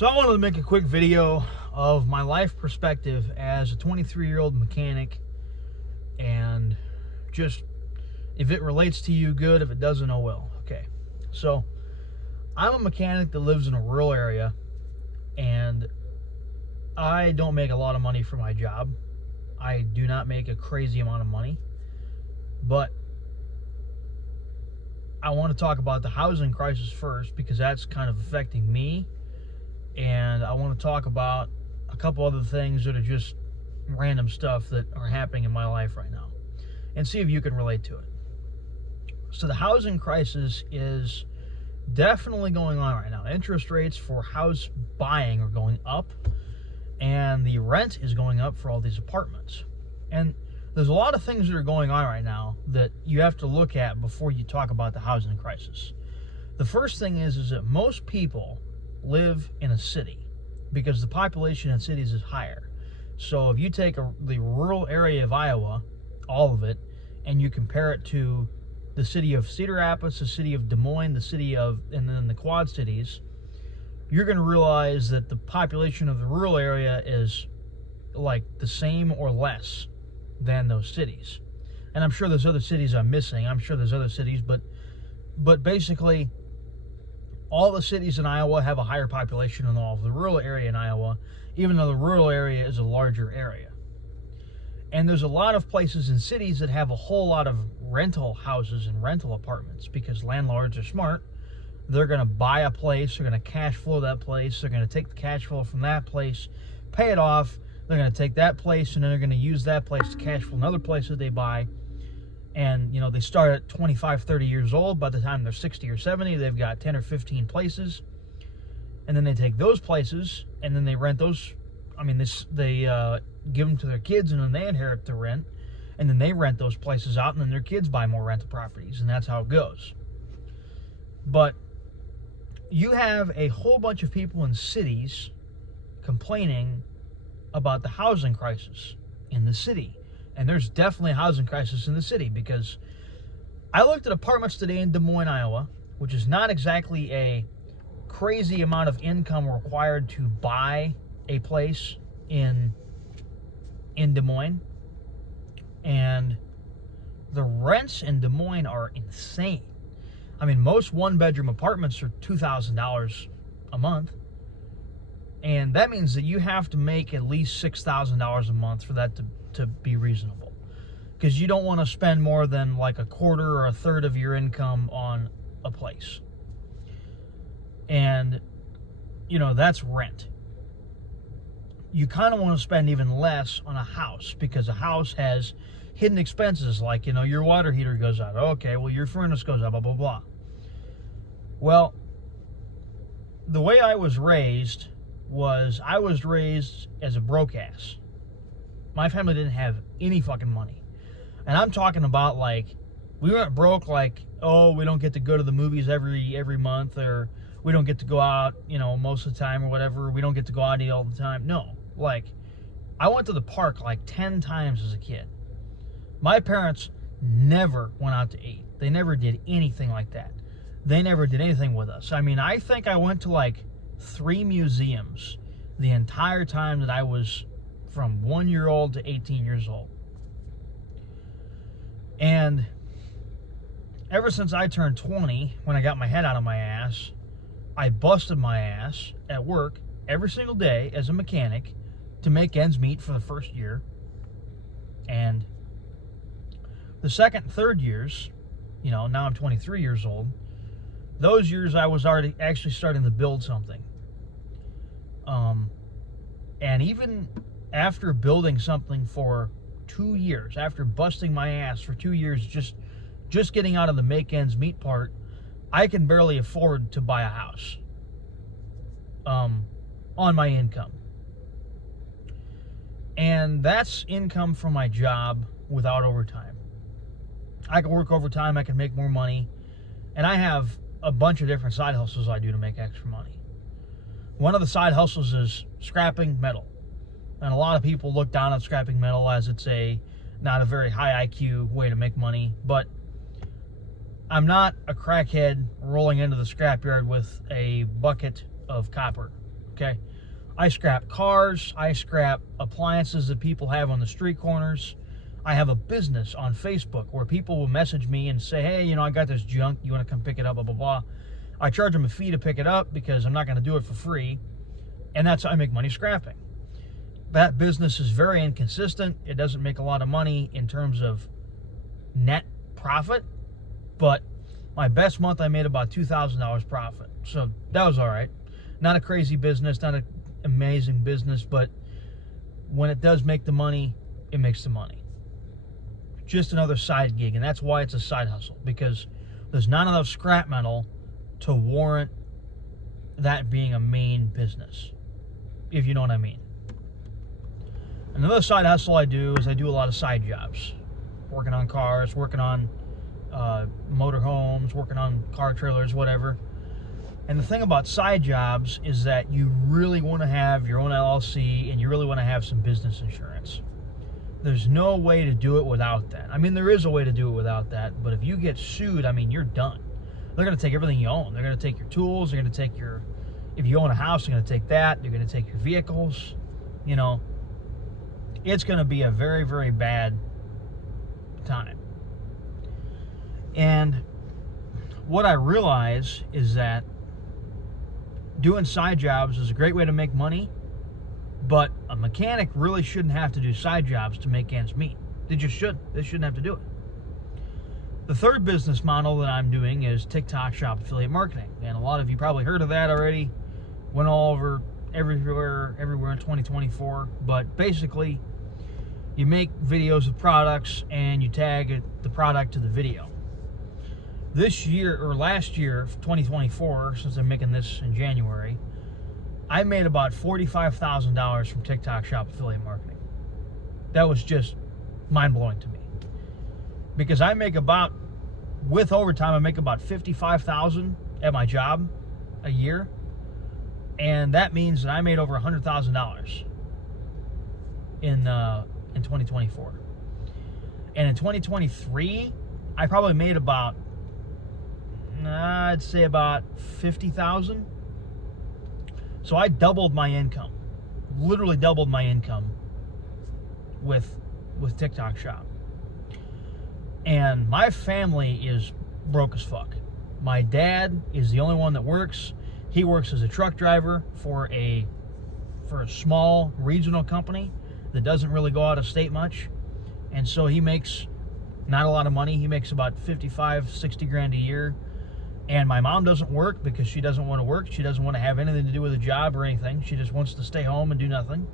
So I wanted to make a quick video of my life perspective as a 23-year-old mechanic, and just if it relates to you, good. If it doesn't, oh well. Okay. So I'm a mechanic that lives in a rural area, and I don't make a lot of money for my job. I do not make a crazy amount of money, but I want to talk about the housing crisis first because that's kind of affecting me. And I want to talk about a couple other things that are just random stuff that are happening in my life right now, and see if you can relate to it. So the housing crisis is definitely going on right now. Interest rates for house buying are going up, and the rent is going up for all these apartments. And there's a lot of things that are going on right now that you have to look at before you talk about the housing crisis. The first thing is that most people live in a city because the population in cities is higher. So if you take the rural area of Iowa, all of it, and you compare it to the city of Cedar Rapids, the city of Des Moines, and then the Quad Cities, you're going to realize that the population of the rural area is like the same or less than those cities. And I'm sure there's other cities I'm missing. I'm sure there's other cities, but basically all the cities in Iowa have a higher population than all of the rural area in Iowa, even though the rural area is a larger area. And there's a lot of places in cities that have a whole lot of rental houses and rental apartments because landlords are smart. They're going to buy a place, they're going to cash flow that place, they're going to take the cash flow from that place, pay it off, they're going to take that place, and then they're going to use that place to cash flow another place that they buy. And, they start at 25, 30 years old. By the time they're 60 or 70, they've got 10 or 15 places. And then they take those places, and then they rent those. They give them to their kids, and then they inherit the rent. And then they rent those places out, and then their kids buy more rental properties. And that's how it goes. But you have a whole bunch of people in cities complaining about the housing crisis in the city. And there's definitely a housing crisis in the city because I looked at apartments today in Des Moines, Iowa, which is not exactly a crazy amount of income required to buy a place in Des Moines. And the rents in Des Moines are insane. Most one-bedroom apartments are $2,000 a month. And that means that you have to make at least $6,000 a month for that to be reasonable, because you don't want to spend more than like a quarter or a third of your income on a place. And that's rent. You kind of want to spend even less on a house because a house has hidden expenses like your water heater goes out, okay, well your furnace goes out, blah blah blah. Well, the way I was raised as a broke ass. My family didn't have any fucking money. And I'm talking about we weren't broke we don't get to go to the movies every month, or we don't get to go out, most of the time or whatever. We don't get to go out and eat all the time. No. I went to the park 10 times as a kid. My parents never went out to eat. They never did anything like that. They never did anything with us. I think I went to 3 museums the entire time that I was from 1 year old to 18 years old. And ever since I turned 20, when I got my head out of my ass, I busted my ass at work every single day as a mechanic to make ends meet for the first year. And the second and third years, now I'm 23 years old, those years I was already actually starting to build something. And even after building something for 2 years, after busting my ass for 2 years, just getting out of the make ends meet part, I can barely afford to buy a house on my income. And that's income from my job without overtime. I can work overtime, I can make more money, and I have a bunch of different side hustles I do to make extra money. One of the side hustles is scrapping metal. And a lot of people look down on scrapping metal as it's not a very high IQ way to make money. But I'm not a crackhead rolling into the scrapyard with a bucket of copper. okay? I scrap cars. I scrap appliances that people have on the street corners. I have a business on Facebook where people will message me and say, hey, you know, I got this junk. You want to come pick it up, blah, blah, blah. I charge them a fee to pick it up because I'm not going to do it for free. And that's how I make money scrapping. That business is very inconsistent. It doesn't make a lot of money in terms of net profit. But my best month, I made about $2,000 profit. So that was all right. Not a crazy business, not an amazing business, but when it does make the money, it makes the money. Just another side gig, and that's why it's a side hustle, because there's not enough scrap metal to warrant that being a main business, if you know what I mean. Another side hustle I do is I do a lot of side jobs, working on cars, working on motorhomes, working on car trailers, whatever. And the thing about side jobs is that you really want to have your own LLC and you really want to have some business insurance. There's no way to do it without that. I mean, there is a way to do it without that, but if you get sued, I mean, you're done. They're going to take everything you own. They're going to take your tools. They're going to take your, if you own a house, they're going to take that. They're going to take your vehicles. You know, it's going to be a very, very bad time. And what I realize is that doing side jobs is a great way to make money, but a mechanic really shouldn't have to do side jobs to make ends meet. They just shouldn't. They shouldn't have to do it. The third business model that I'm doing is TikTok Shop Affiliate Marketing. And a lot of you probably heard of that already. Went all over everywhere in 2024. But basically, you make videos of products and you tag the product to the video. This year, or last year, 2024, since I'm making this in January, I made about $45,000 from TikTok Shop Affiliate Marketing. That was just mind-blowing to me. Because I make about, with overtime, I make about $55,000 at my job a year. And that means that I made over $100,000 in 2024. And in 2023, I probably made about, I'd say about $50,000. So I doubled my income, literally doubled my income with TikTok Shop. And my family is broke as fuck. My dad is the only one that works. He works as a truck driver for a small regional company that doesn't really go out of state much. And so he makes not a lot of money. He makes about 55, 60 grand a year. And my mom doesn't work because she doesn't want to work. She doesn't want to have anything to do with a job or anything. She just wants to stay home and do nothing.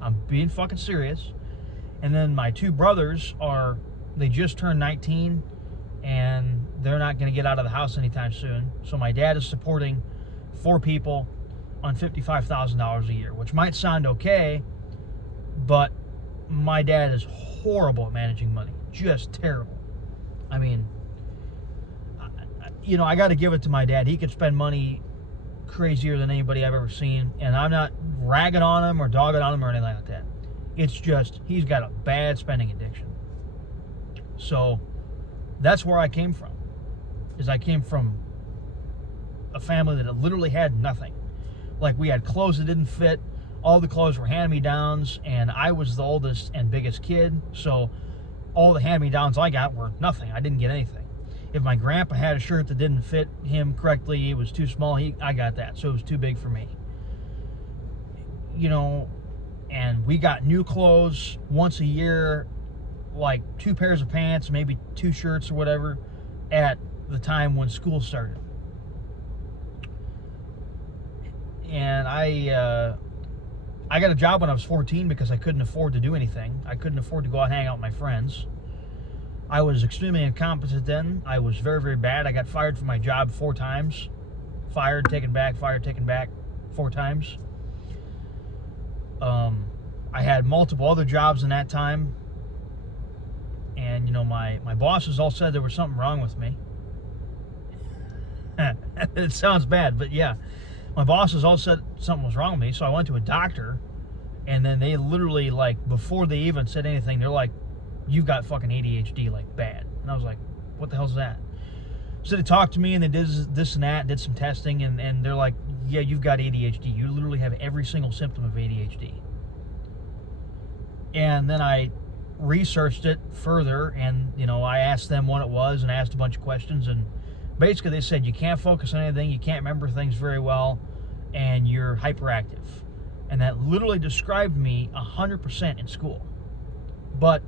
I'm being fucking serious. And then my two brothers they just turned 19 and they're not going to get out of the house anytime soon. So my dad is supporting 4 people on $55,000 a year, which might sound okay, but my dad is horrible at managing money. Just terrible. I mean, you know, I got to give it to my dad. He could spend money crazier than anybody I've ever seen. And I'm not ragging on him or dogging on him or anything like that. It's just, he's got a bad spending addiction. So that's where I came from. I came from a family that literally had nothing. Like, we had clothes that didn't fit. All the clothes were hand-me-downs. And I was the oldest and biggest kid. So all the hand-me-downs I got were nothing. I didn't get anything. If my grandpa had a shirt that didn't fit him correctly, it was too small, I got that, so it was too big for me. You know, and we got new clothes once a year, like 2 pairs of pants, maybe 2 shirts or whatever, at the time when school started. And I got a job when I was 14 because I couldn't afford to do anything. I couldn't afford to go out and hang out with my friends. I was extremely incompetent then. I was very, very bad. I got fired from my job 4 times. Fired, taken back, 4 times. I had multiple other jobs in that time. And, you know, my bosses all said there was something wrong with me. It sounds bad, but yeah. My bosses all said something was wrong with me, so I went to a doctor. And then they literally, like, before they even said anything, they're like, you've got fucking ADHD, like, bad. And I was like, what the hell's that? So they talked to me and they did this and that, did some testing, and they're like, yeah, you've got ADHD. You literally have every single symptom of ADHD. And then I researched it further, and I asked them what it was, and asked a bunch of questions, and basically they said you can't focus on anything, you can't remember things very well, and you're hyperactive. And that literally described me 100% in school. But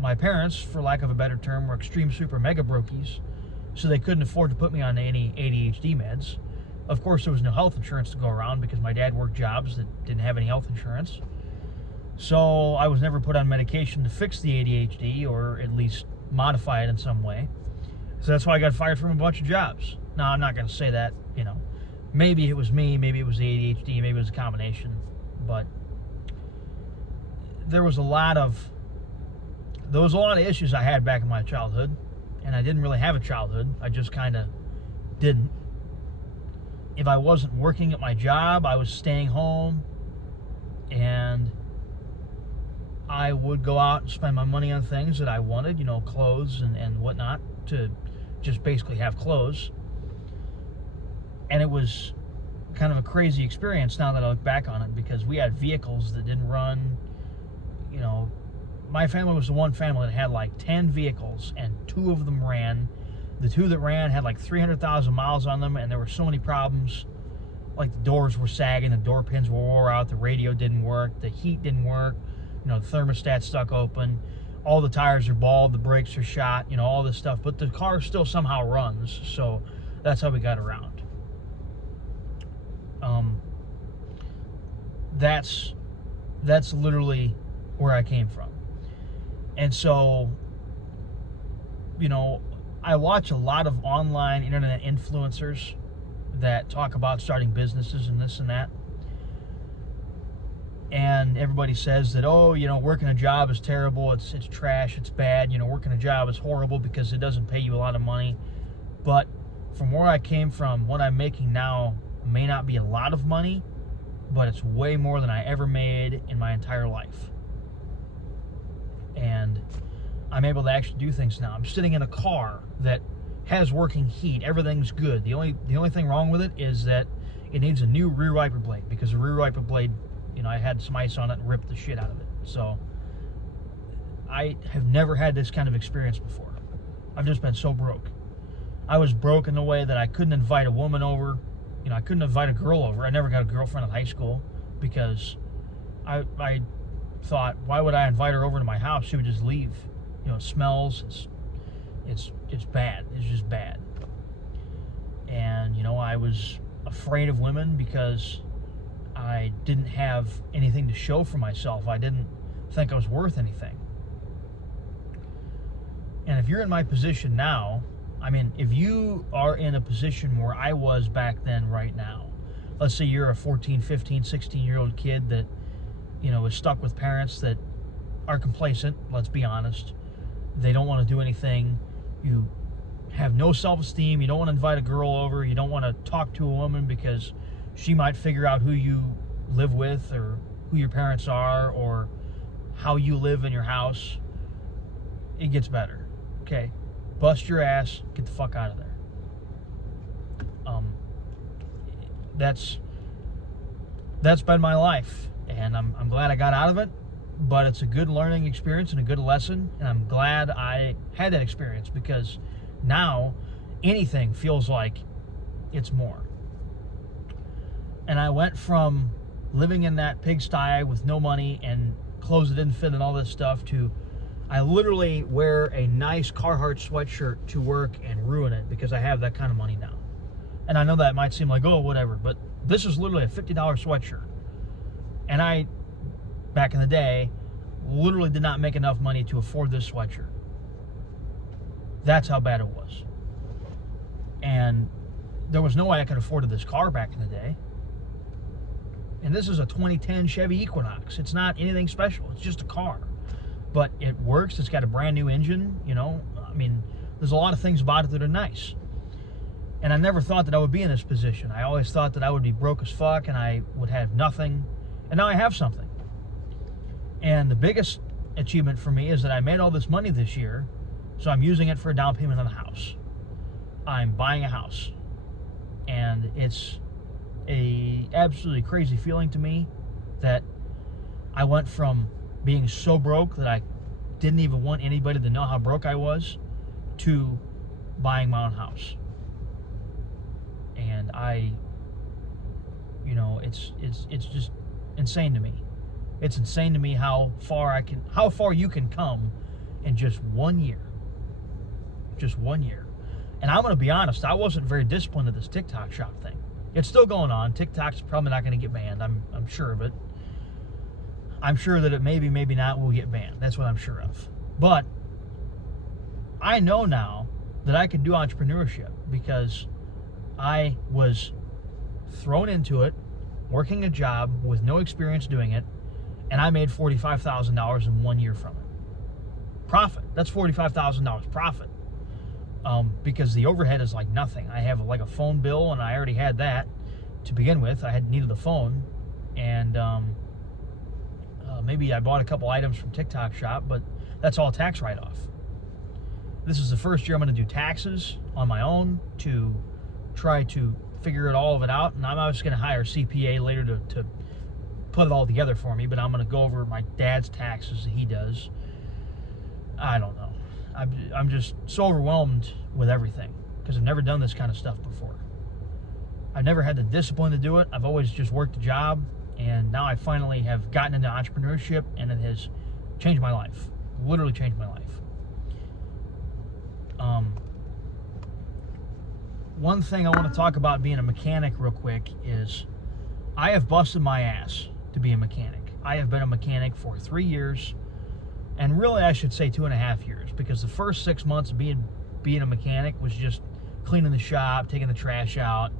my parents, for lack of a better term, were extreme super mega brokies, so they couldn't afford to put me on any ADHD meds. Of course, there was no health insurance to go around because my dad worked jobs that didn't have any health insurance. So I was never put on medication to fix the ADHD, or at least modify it in some way. So that's why I got fired from a bunch of jobs. Now, I'm not going to say that, maybe it was me, maybe it was the ADHD, maybe it was a combination. But there was a lot of issues I had back in my childhood, and I didn't really have a childhood. I just kind of didn't. If I wasn't working at my job, I was staying home, and I would go out and spend my money on things that I wanted, clothes and whatnot, to just basically have clothes. And it was kind of a crazy experience now that I look back on it, because we had vehicles that didn't run. My family was the one family that had like 10 vehicles, and 2 of them ran. The 2 that ran had like 300,000 miles on them, and there were so many problems. Like the doors were sagging, the door pins were wore out, the radio didn't work, the heat didn't work, the thermostat stuck open, all the tires are bald, the brakes are shot, all this stuff. But the car still somehow runs, so that's how we got around. That's literally where I came from. And so, I watch a lot of online internet influencers that talk about starting businesses and this and that. And everybody says that, working a job is terrible, it's trash, it's bad, working a job is horrible because it doesn't pay you a lot of money. But from where I came from, what I'm making now may not be a lot of money, but it's way more than I ever made in my entire life. And I'm able to actually do things now. I'm sitting in a car that has working heat. Everything's good. The only thing wrong with it is that it needs a new rear wiper blade, because the rear wiper blade, I had some ice on it and ripped the shit out of it. So I have never had this kind of experience before. I've just been so broke. I was broke in the way that I couldn't invite a woman over. I couldn't invite a girl over. I never got a girlfriend in high school because I thought, why would I invite her over to my house? She would just leave. It smells. It's bad. It's just bad. And I was afraid of women because I didn't have anything to show for myself. I didn't think I was worth anything. And if you're in my position now, if you are in a position where I was back then right now, let's say you're a 14, 15, 16-year-old kid that, is stuck with parents that are complacent, let's be honest. They don't want to do anything. You have no self-esteem. You don't want to invite a girl over. You don't want to talk to a woman because she might figure out who you live with, or who your parents are, or how you live in your house. It gets better. Okay? Bust your ass. Get the fuck out of there. That's been my life, and I'm glad I got out of it. But it's a good learning experience and a good lesson, and I'm glad I had that experience, because now anything feels like it's more. And I went from living in that pigsty with no money and clothes that didn't fit and all this stuff to I literally wear a nice Carhartt sweatshirt to work and ruin it because I have that kind of money now. And I know that might seem like, oh, whatever, but this is literally a $50 sweatshirt. And I, back in the day, literally did not make enough money to afford this sweatshirt. That's how bad it was. And there was no way I could afford this car back in the day. And this is a 2010 Chevy Equinox. It's not anything special. It's just a car. But it works. It's got a brand new engine, there's a lot of things about it that are nice. And I never thought that I would be in this position. I always thought that I would be broke as fuck and I would have nothing. And now I have something. And the biggest achievement for me is that I made all this money this year, so I'm using it for a down payment on the house. I'm buying a house. And it's a absolutely crazy feeling to me that I went from being so broke that I didn't even want anybody to know how broke I was to buying my own house. And it's just insane to me. It's insane to me how far you can come in just 1 year. Just 1 year. And I'm going to be honest, I wasn't very disciplined at this TikTok shop thing. It's still going on. TikTok's probably not going to get banned. I'm sure of it. I'm sure that it maybe not will get banned. That's what I'm sure of. But I know now that I can do entrepreneurship because I was thrown into it, working a job with no experience doing it, and I made $45,000 in 1 year from it. Profit. That's $45,000 profit. Because the overhead is like nothing. I have like a phone bill, and I already had that to begin with. I needed the phone, and maybe I bought a couple items from TikTok Shop, but that's all tax write-off. This is the first year I'm going to do taxes on my own to try to figure all of it out, and I'm just going to hire a CPA later to put it all together for me, but I'm going to go over my dad's taxes that he does. I don't know. I'm just so overwhelmed with everything because I've never done this kind of stuff before. I've never had the discipline to do it. I've always just worked a job, and now I finally have gotten into entrepreneurship, and it has changed my life. Literally changed my life. One thing I want to talk about being a mechanic real quick is I have busted my ass to be a mechanic. I have been a mechanic for 3 years, and really I should say 2.5 years, because the first 6 months of being a mechanic was just cleaning the shop, taking the trash out,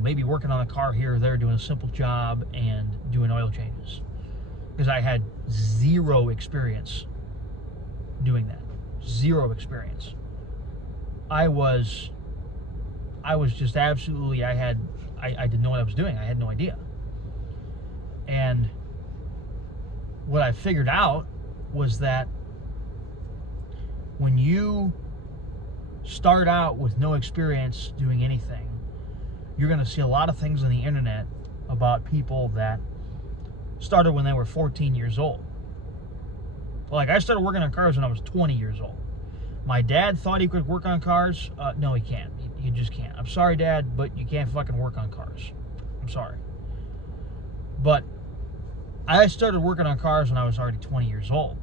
maybe working on a car here or there, doing a simple job, and doing oil changes, because I had zero experience doing that. Zero experience. I was just absolutely, I didn't know what I was doing. I had no idea. And what I figured out was that when you start out with no experience doing anything, you're going to see a lot of things on the internet about people that started when they were 14 years old. Like, I started working on cars when I was 20 years old. My dad thought he could work on cars. No, he can't. He just can't. I'm sorry, Dad, but you can't fucking work on cars. I'm sorry. But I started working on cars when I was already 20 years old.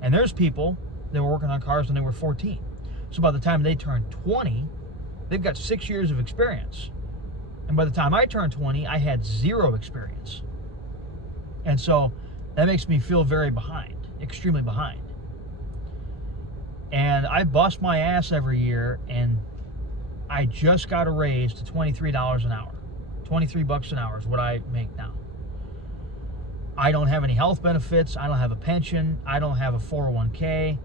And there's people that were working on cars when they were 14. So by the time they turn 20, they've got 6 years of experience. And by the time I turned 20, I had zero experience. And so that makes me feel very behind, extremely behind. And I bust my ass every year, and I just got a raise to $23 an hour. $23 an hour is what I make now. I don't have any health benefits. I don't have a pension. I don't have a 401k.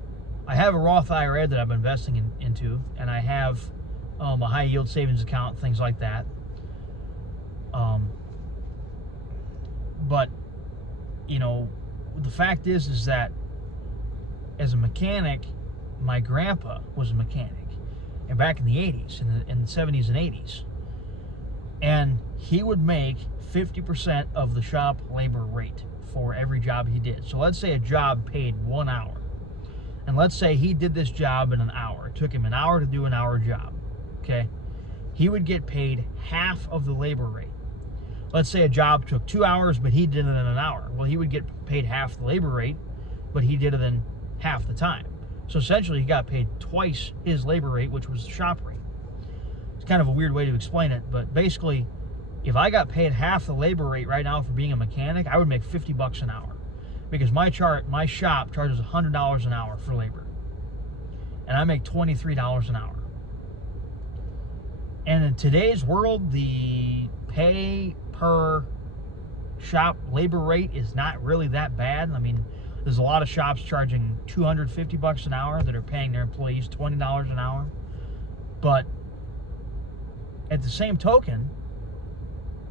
I have a Roth IRA that I'm investing into, and I have a high yield savings account, things like that. But the fact is that as a mechanic, my grandpa was a mechanic, and back in the 80s, in the 70s and 80s, and he would make 50% of the shop labor rate for every job he did. So let's say a job paid 1 hour, and let's say he did this job in an hour. It took him an hour to do an hour job, okay? He would get paid half of the labor rate. Let's say a job took 2 hours, but he did it in an hour. Well, he would get paid half the labor rate, but he did it in half the time. So essentially, he got paid twice his labor rate, which was the shop rate. It's kind of a weird way to explain it, but basically, if I got paid half the labor rate right now for being a mechanic, I would make $50 an hour, because my shop charges $100 an hour for labor, and I make $23 an hour. And in today's world, the pay per shop labor rate is not really that bad. I mean, there's a lot of shops charging $250 an hour that are paying their employees $20 an hour. But at the same token,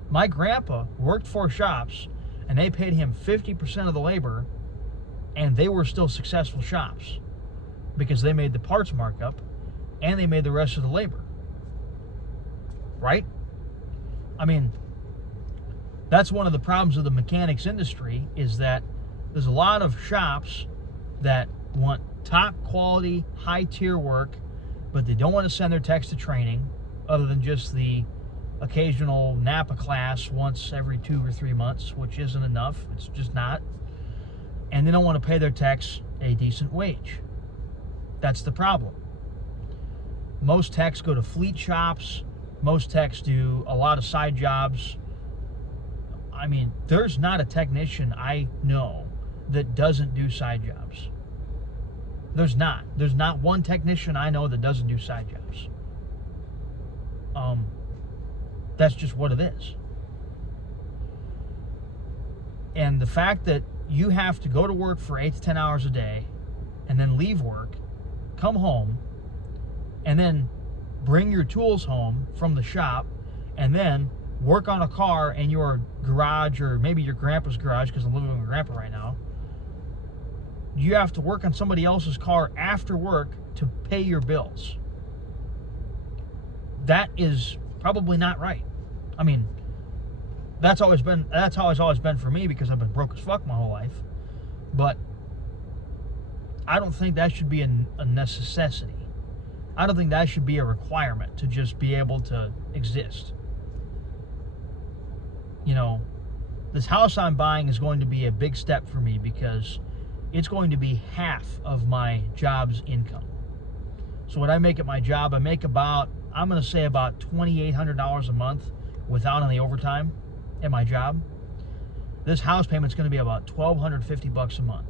my grandpa worked for shops, and they paid him 50% of the labor, and they were still successful shops because they made the parts markup and they made the rest of the labor. Right? I mean, that's one of the problems of the mechanics industry, is that there's a lot of shops that want top quality, high tier work, but they don't want to send their techs to training other than just the occasional Napa class once every 2 or 3 months, which isn't enough. It's just not. And they don't want to pay their techs a decent wage. That's the problem. Most techs go to fleet shops. Most techs do a lot of side jobs. I mean, there's not a technician I know that doesn't do side jobs. There's not. There's not one technician I know that doesn't do side jobs. That's just what it is. And the fact that you have to go to work for 8 to 10 hours a day and then leave work, come home, and then bring your tools home from the shop, and then work on a car in your garage, or maybe your grandpa's garage, because I'm living with my grandpa right now. You have to work on somebody else's car after work to pay your bills. That is probably not right. I mean, that's how it's always been for me, because I've been broke as fuck my whole life. But I don't think that should be a necessity. I don't think that should be a requirement to just be able to exist. You know, this house I'm buying is going to be a big step for me, because it's going to be half of my job's income. So what I make at my job, I make about, I'm going to say about $2,800 a month without any overtime at my job. This house payment's going to be about $1,250 a month.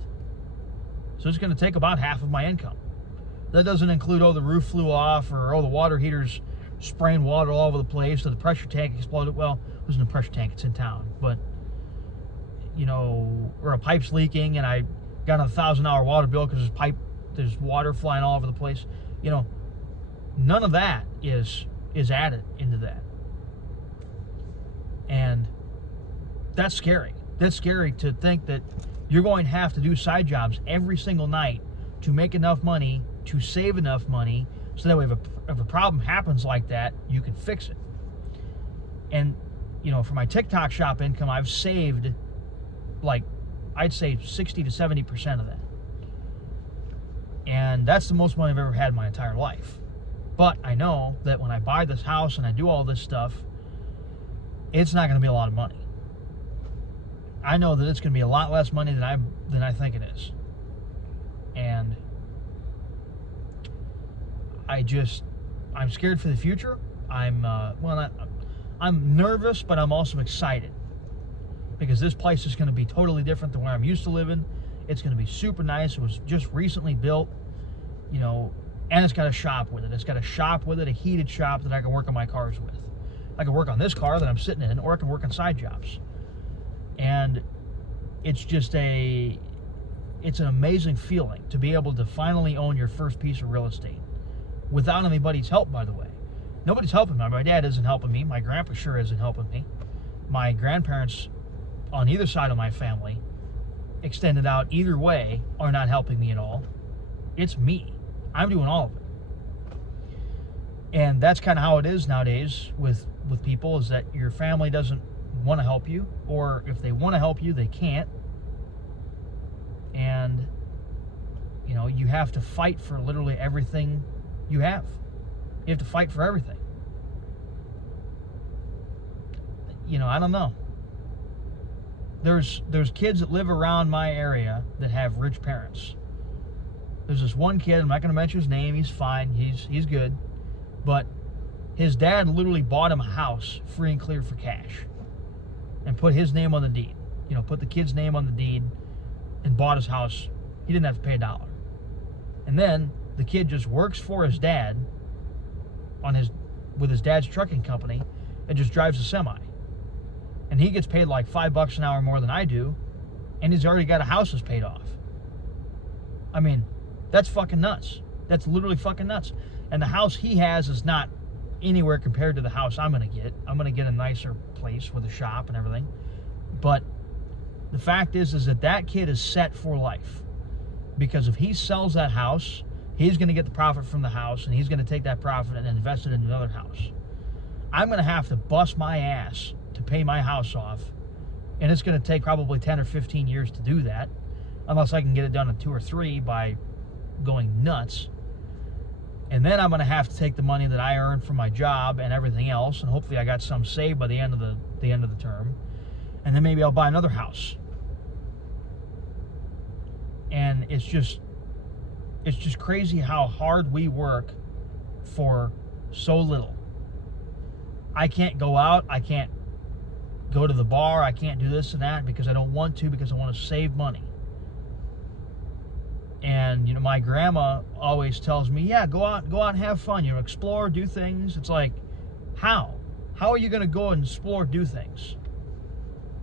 So it's going to take about half of my income. That doesn't include, the roof flew off, or, the water heater's spraying water all over the place, or the pressure tank exploded. Well, it wasn't a pressure tank, it's in town. But, or a pipe's leaking, and I got a $1,000 water bill because there's water flying all over the place. None of that is added into that. And that's scary. That's scary to think that you're going to have to do side jobs every single night to make enough money, to save enough money, so that way if a problem happens like that, you can fix it. And, for my TikTok shop income, I've saved, I'd say 60 to 70% of that. And that's the most money I've ever had in my entire life. But I know that when I buy this house and I do all this stuff, it's not going to be a lot of money. I know that it's going to be a lot less money than I think it is. And I'm scared for the future. I'm nervous, but I'm also excited, because this place is going to be totally different than where I'm used to living. It's going to be super nice. It was just recently built, and it's got a shop with it. It's got a shop with it, a heated shop that I can work on my cars with. I can work on this car that I'm sitting in, or I can work on side jobs. And it's just it's an amazing feeling to be able to finally own your first piece of real estate without anybody's help, by the way. Nobody's helping me. My dad isn't helping me. My grandpa sure isn't helping me. My grandparents on either side of my family, extended out either way, are not helping me at all. It's me. I'm doing all of it. And that's kind of how it is nowadays with people, is that your family doesn't want to help you, or if they want to help you, they can't. And you have to fight for literally everything you have. You have to fight for everything. I don't know. There's kids that live around my area that have rich parents. There's this one kid, I'm not going to mention his name, he's fine, he's good, but his dad literally bought him a house free and clear for cash and put his name on the deed. Put the kid's name on the deed and bought his house. He didn't have to pay a dollar. And then the kid just works for his dad with his dad's trucking company, and just drives a semi. And he gets paid like $5 an hour more than I do, and he's already got a house that's paid off. I mean, that's fucking nuts. That's literally fucking nuts. And the house he has is not anywhere compared to the house I'm going to get. I'm going to get a nicer place with a shop and everything. But the fact is that kid is set for life. Because if he sells that house, he's going to get the profit from the house, and he's going to take that profit and invest it in another house. I'm going to have to bust my ass to pay my house off. And it's going to take probably 10 or 15 years to do that, unless I can get it done in 2 or 3 by going nuts. And then I'm going to have to take the money that I earned from my job and everything else, and hopefully I got some saved by the end of the term. And then maybe I'll buy another house. And it's just crazy how hard we work for so little. I can't go out, I can't go to the bar, I can't do this and that because I don't want to, because I want to save money. And, you know, my grandma always tells me, yeah, go out and have fun, you know, explore, do things. It's like, how? How are you going to go and explore, do things?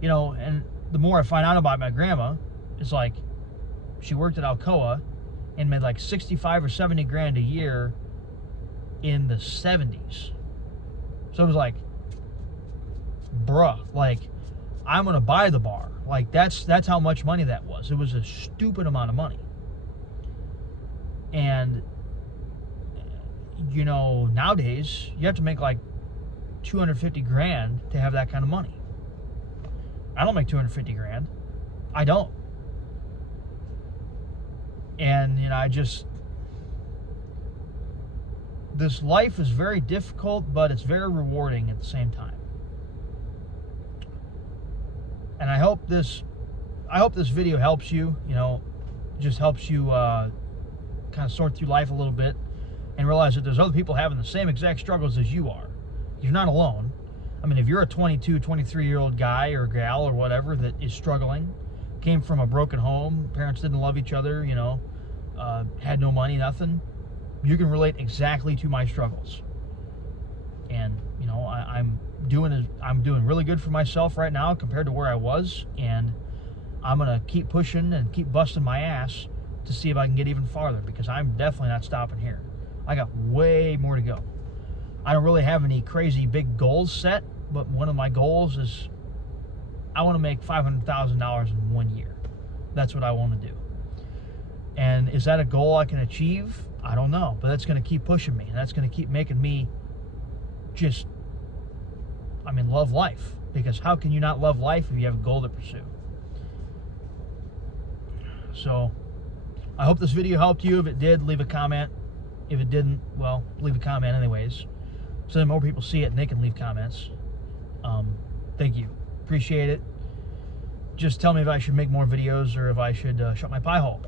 You know, and the more I find out about my grandma, it's like, she worked at Alcoa and made like 65 or 70 grand a year in the 70s. So it was like, bruh, like, I'm going to buy the bar. Like, that's how much money that was. It was a stupid amount of money. And, you know, nowadays, you have to make like 250 grand to have that kind of money. I don't make 250 grand. I don't. And, you know, this life is very difficult, but it's very rewarding at the same time. And I hope this video helps you, you know, just helps you kind of sort through life a little bit and realize that there's other people having the same exact struggles as you are. You're not alone. I mean, if you're a 22, 23-year-old guy or gal or whatever that is struggling, came from a broken home, parents didn't love each other, you know, had no money, nothing, you can relate exactly to my struggles. And, you know, I'm doing really good for myself right now compared to where I was, and I'm going to keep pushing and keep busting my ass to see if I can get even farther, because I'm definitely not stopping here. I got way more to go. I don't really have any crazy big goals set, but one of my goals is I want to make $500,000 in 1 year. That's what I want to do. And is that a goal I can achieve? I don't know, but that's going to keep pushing me, and that's going to keep making me just, love life. Because how can you not love life if you have a goal to pursue? So, I hope this video helped you. If it did, leave a comment. If it didn't, well, leave a comment anyways, so that more people see it and they can leave comments. Thank you. Appreciate it. Just tell me if I should make more videos or if I should shut my pie hole.